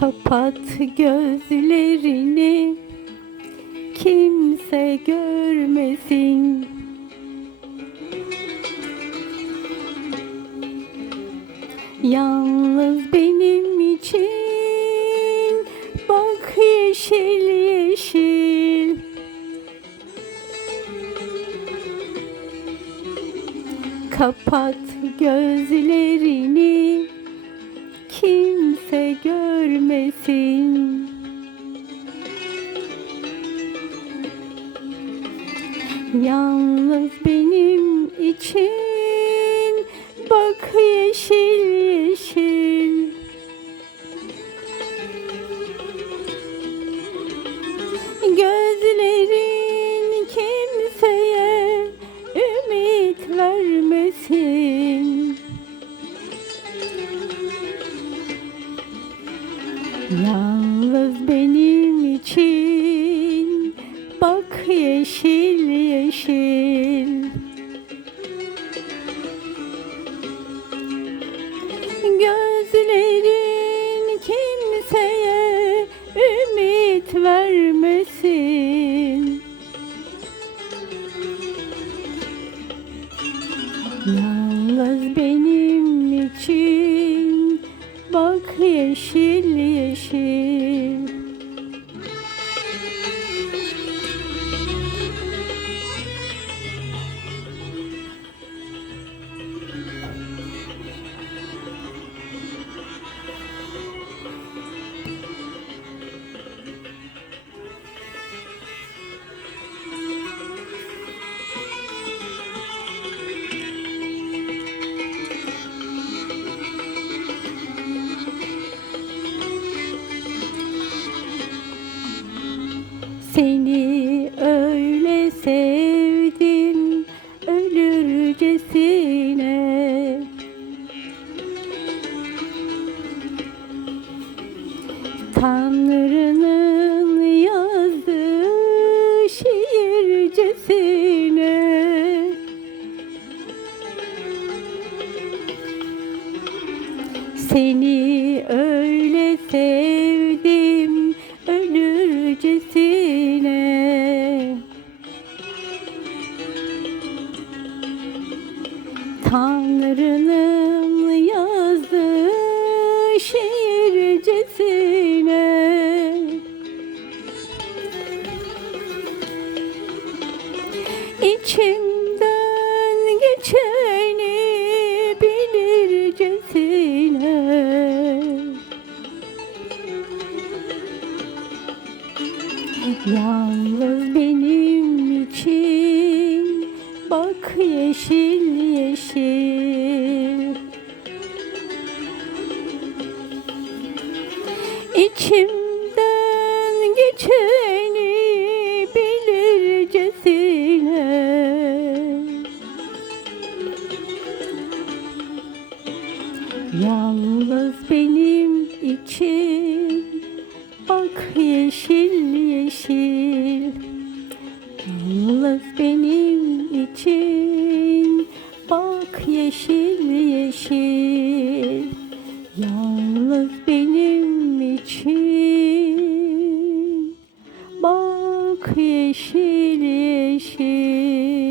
Kapat gözlerini kimse görmesin. Yalnız benim için bak yeşil yeşil. Kapat gözlerini kimse görmesin. Yalnız benim için Yalnız benim için bak yeşil yeşil. Gözlerin bak yeşil yeşil. Seni öyle sevdim ölürcesine. Tanrı'nın yazdığı şiircesine. Seni öyle sevdim İçimden geçeni bilircesine. Yalnız benim için bak yeşil yeşil. İçimden geçeni Yalnız benim için bak yeşil yeşil. Yalnız benim için bak yeşil yeşil. Yalnız benim için bak yeşil yeşil